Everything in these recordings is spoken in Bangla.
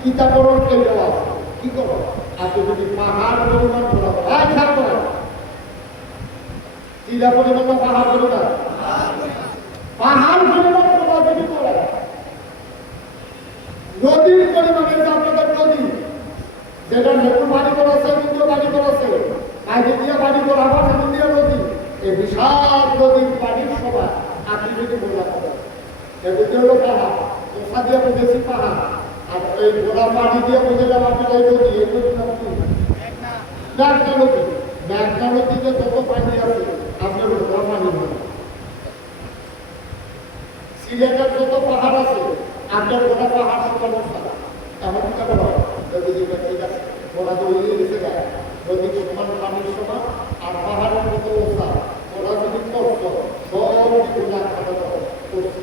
কিতাবরণ কেউ আছে কি করো আপনি যদি পাহাড় পরিমাণ খেয়াল করেন চিরা পরিমাণ না পাহাড় পরিমাণ পাহাড় পরিমাণ তোমরা যদি করে নদীর পরিমাণে যে আপনাদের নদী যেটা নতুন বাড়ি করেছে দ্বিতীয় বাড়ি করেছে আগে দিয়ে বাড়ি করা আবার দ্বিতীয় নদী এই বিশাল নদীর পানির সভা আপনি যদি বললাম এগুলো হলো পাহাড় ওষা দিয়ে বুঝেছি পাহাড় আর এই ঘোড়া পানি দিয়ে বুঝেলাম আপনার এই নদী এই নদী মেঘনা নদী মেঘনা নদীতে যত পানি আছে আপনার ঘোড়া পানি হবে সিলেটের যত পাহাড় আছে আপনার ঘোড়া পাহাড় শুকানো ছাড়া এমন কি বলা যদি ঠিক আছে ঘোড়া দৌড়িয়ে গেছে গায়ে নদীর সমান পানির সমান আর পাহাড়ের মতো ওষা ওরা যদি কষ্ট সব ঘোড়া খাওয়া করছি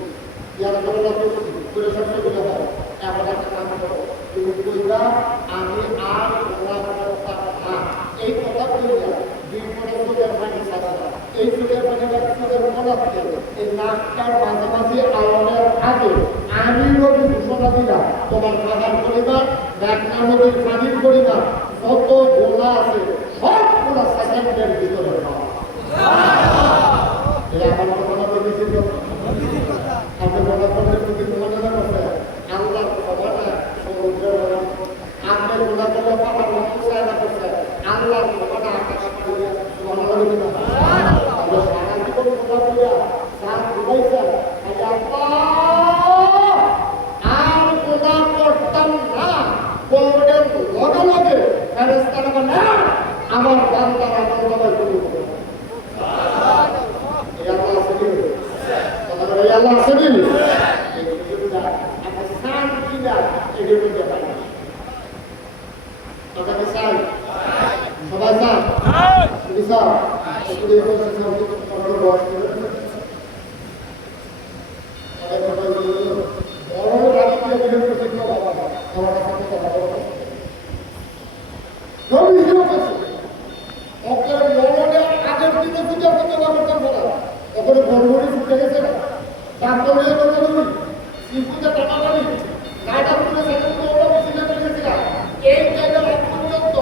ইয়ার ঘোড়া করছি করে সবসময় হয় এমন একটা কাম করো তুমি কইবা আমি আর ঘোড়া ঘোড়া এই কথা কইয়া দুই বছরের পানি ছাড়া এই চোখের পানি চোখের মনে এই নাকটার মাঝামাঝি আওয়ামের আগে আমি নদী ঘোষণা দিলাম তোমার পাহাড় পরিমাণ মেঘনা নদীর পানির পরিমাণ যত গোলা আছে সবগুলা সেকেন্ডের ভিতরে এই আমার কথা বলেছি আপনি মনে করেন যদি মনে না করছে আল্লাহর ক্ষমতা সমুদ্রের আপনি গোলা গোলা পাহাড় চায় না করছে আল্লাহর ক্ষমতা আকাশ মনে করবেন না সারা জীবন গোলা করিয়া সাত ঘুমাইছে আর গোলা করতাম না কোর্টের লগে লগে ফেরেশতারা বলে আমার বান্দার আমল নামায় কবুল করুন এই আল্লাহ সবিল তোমাদের এই আল্লাহ সবিল এই সুযোগটা আমরা শান্তি না এগিয়ে নিতে পারি আপনাকে চাই সবাই চান শুধু চান শুধু এই বছর পনেরো বয়স বড় গাড়ি দিয়ে বের করতে আমার কাছে কথা বলো আগের দিনে পূজা করতে পারতাম না ওখানে গড়বড়ি ফুটে গেছে না ডাক্তারের কথা বলি শিল্পীতে টাকা বলি নাইটা পুরো সেকেন্ড ওটা মিছিলে গেছিলাম এই জায়গার এক পর্যন্ত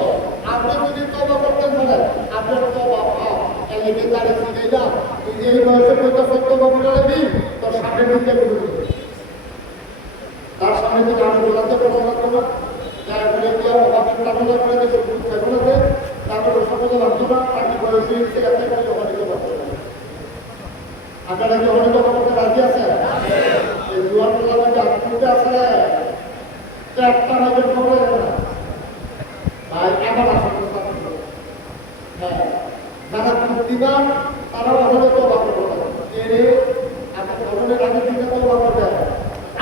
আপনি যদি তবা করতেন বলে আপনার তবা এলাকে গাড়ি শিখে যা এই বয়সে 75 বছর দিন তোর সামনে ঢুকে তার সামনে থেকে আমি বোঝাতে পারবো না তারপরে কেউ অভাবের কারণে করে দেশে সেগুলোতে তারপরে সকলে ভাবতো না তাকে বয়সে এসে এত করে অনেকে করতে আপনারা কি অনেকে করতে রাজি আছে এই দুয়ার প্রধানমন্ত্রী আপনি আছে একটা রাজ্যের খবর ভাই আবার আসুন হ্যাঁ যারা বুদ্ধিমান তারা অভাবে তো অভাব করবে এর আপনার ধরনের আগে দিকে তো অভাব করবে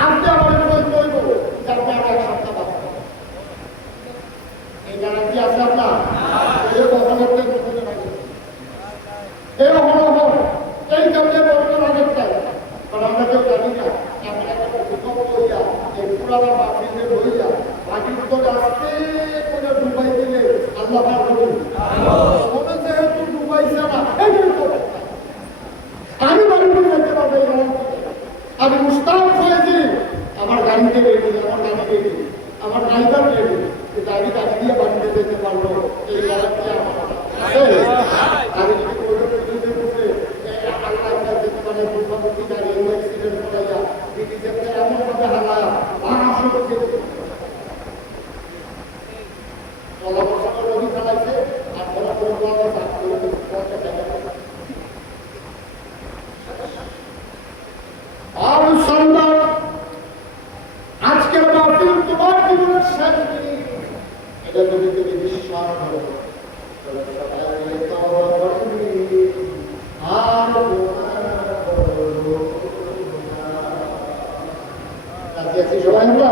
আপনি আমার বলব যে আপনি আমার এক সপ্তাহ বাঁচবেন এই গ্যারান্টি আছে আপনার এই বছরের এই অভাব এই কারণে বছর আগের চাই কারণ আমরা কেউ জানি না এমন একটা ভূকম্প হইয়া এই পুরানা বাকিতে হইয়া বাকির ভিতরে আসতে করে ডুবাই দিলে আল্লাহ পাক বলুন মনে যেহেতু ডুবাইছে না আমি বাড়ি করে যেতে পারবো এই আমি মুস্তাক হয়েছি আমার গাড়িতে রেখে আমার গাড়ি রেখে আমার ড্রাইভার রেখে গাড়ি গাড়ি দিয়ে বাড়িতে যেতে পারলো এই গাড়িতে আমার আমি আল্লাহ যেতে পারে মুখ্যমন্ত্রী গাড়ি অ্যাক্সিডেন্ট করাইয়া ব্রিটিশকে এমনভাবে হারায়া বাংলাদেশ নদী ফেলাইছে আর ওরা আর সন্তান আজকের মাহফিল তোমার জীবনের শেষ দিন এটা যদি তুমি বিশ্বাস করো সবাই আমরা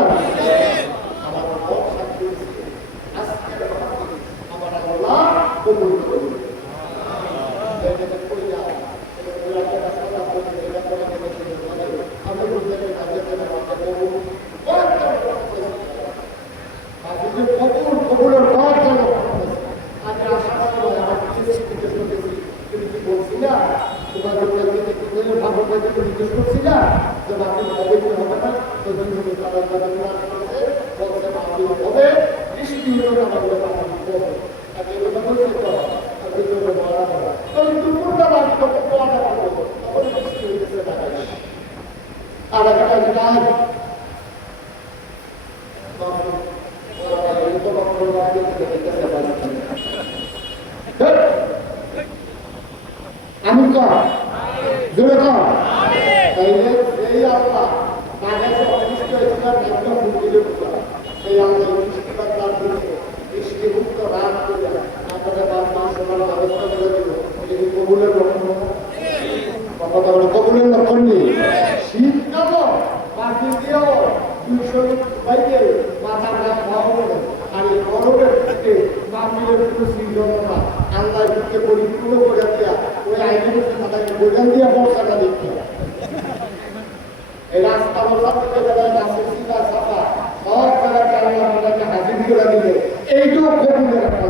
আমার আজকের আমার আল্লাহ কবুল করুন কবুলের পর যেন আমি আশা করি আমার জিজ্ঞেস করতেছি তুমি কি বলছি না তোমার জিজ্ঞেস করছি না যে বাকি হবে কি হবে না তো হবে বৃষ্টি হলো আমাদের আমি কর জোরে কর তাইলে এই আল্লাহ বাংলাদেশে অনিষ্ট হয়েছিল একদম ভুলে সেই আল্লাহ বৃষ্টিপাত দান করেছে বৃষ্টি মুক্ত রাত করে আমাদের সবার ব্যবস্থা করে দিল এটি কবুলের লক্ষণ কথা বলে কবুলের লক্ষণ নেই শীতকাল মাটি দিয়েও 200 বাইকে মাথা ঘাম খাওয়া আর এই গরমের থেকে মাটির কোনো সৃজন না আল্লাহ দিকে পরিপূর্ণ করে দেওয়া ওই আইনের তাদেরকে বোঝান দিয়ে বর্ষাটা দেখতে এই রাস্তা বর্ষা থেকে যারা গাছের সিধা সাফা সব জায়গায় আল্লাহ আমাদেরকে হাজির করে দিলে এইটুকু কবুলের একটা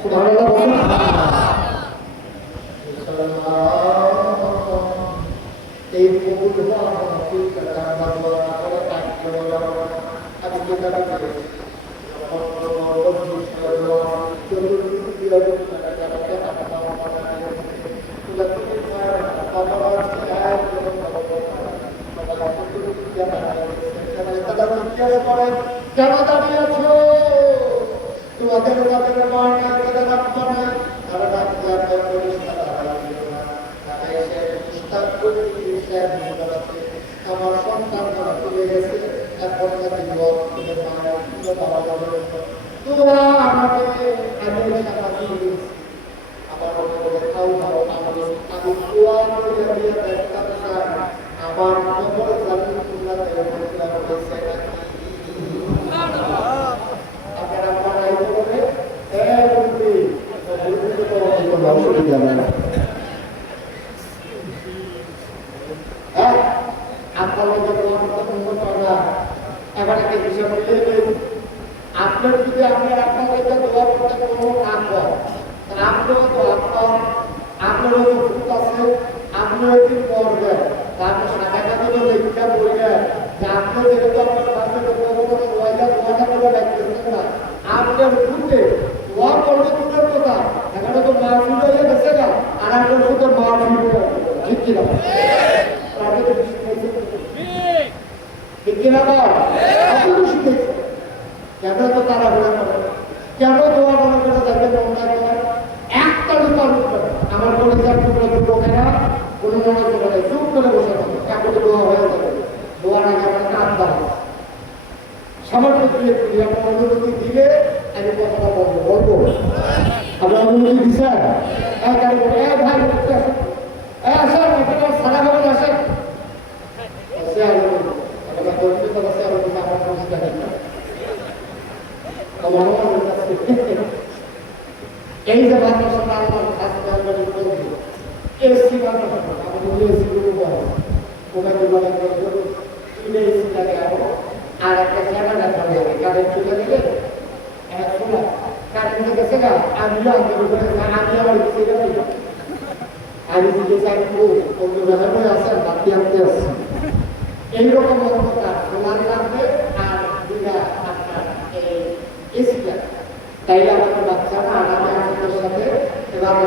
সুবহানাল্লাহ বলুন এই কবুল হওয়া ঠিক কথা বাবা করে থাকতে বলা আমি কি কথা বলছি কেন দাঁড়িয়ে আছো তোমাদের তাদের মানা তাদের আপনারা তারা ডাক্তার আমার সন্তান তারা চলে গেছে এখন তোমরা আমাকে আমি সাহায্য করেছি আমার খাও খাও আমি দোয়া করে দিয়ে দেখতে চাই আমার খবর জানি তোমরা আপনারা পড়াই করে এবার একটা বিষয় বললে আপনার যদি আপনার আপনাদেরকে দোয়া করতে কোনো কাজ হয় আপনিও তো আপনারও তো ভূত আছে আপনিও একদিন পড়বেন তারপর সাদা কাগজে লেখা বলবেন যে আপনি যেহেতু আপনার পাশে দোয়াটা করে রাখতেছেন না আপনার ভূতে দোয়া করলে দূরের কথা এখানে তো মাহফিল হয়ে গেছে না আর একটা শুধু মাহফিল ঠিক কিনা ঠিক কিনা বল আপনি শিখেছেন কেন তো তারা বলে কেন দোয়া মনে করে দেখবেন একটা দোকান আমার বলে যার লোকেরা কোনো মনে করে চুপ করে বসে থাকে কাপড়ে দোয়া হয়ে যাবে দোয়া না কেমন কাজ দাও সামান্য দিয়ে আপনার অনুমতি দিলে আমি কথাটা বলবো আপনার অনুমতি দিচ্ছেন ভাই আসেন আপনার সারা ভাবে আসেন এই যে ভাষা এসি আর একটা চ্যানেল কারেন্ট চলে গেলে কারেন্ট গেছে না আমিও আমি আমার আমি জিজ্ঞেস আছেন বাকি আনতে আসছি এইরকম সোলার লাগবে আর দুটা আপনার এসি লাগবে তাইলে আমাদের বাচ্চারা আগামী সাথে এবার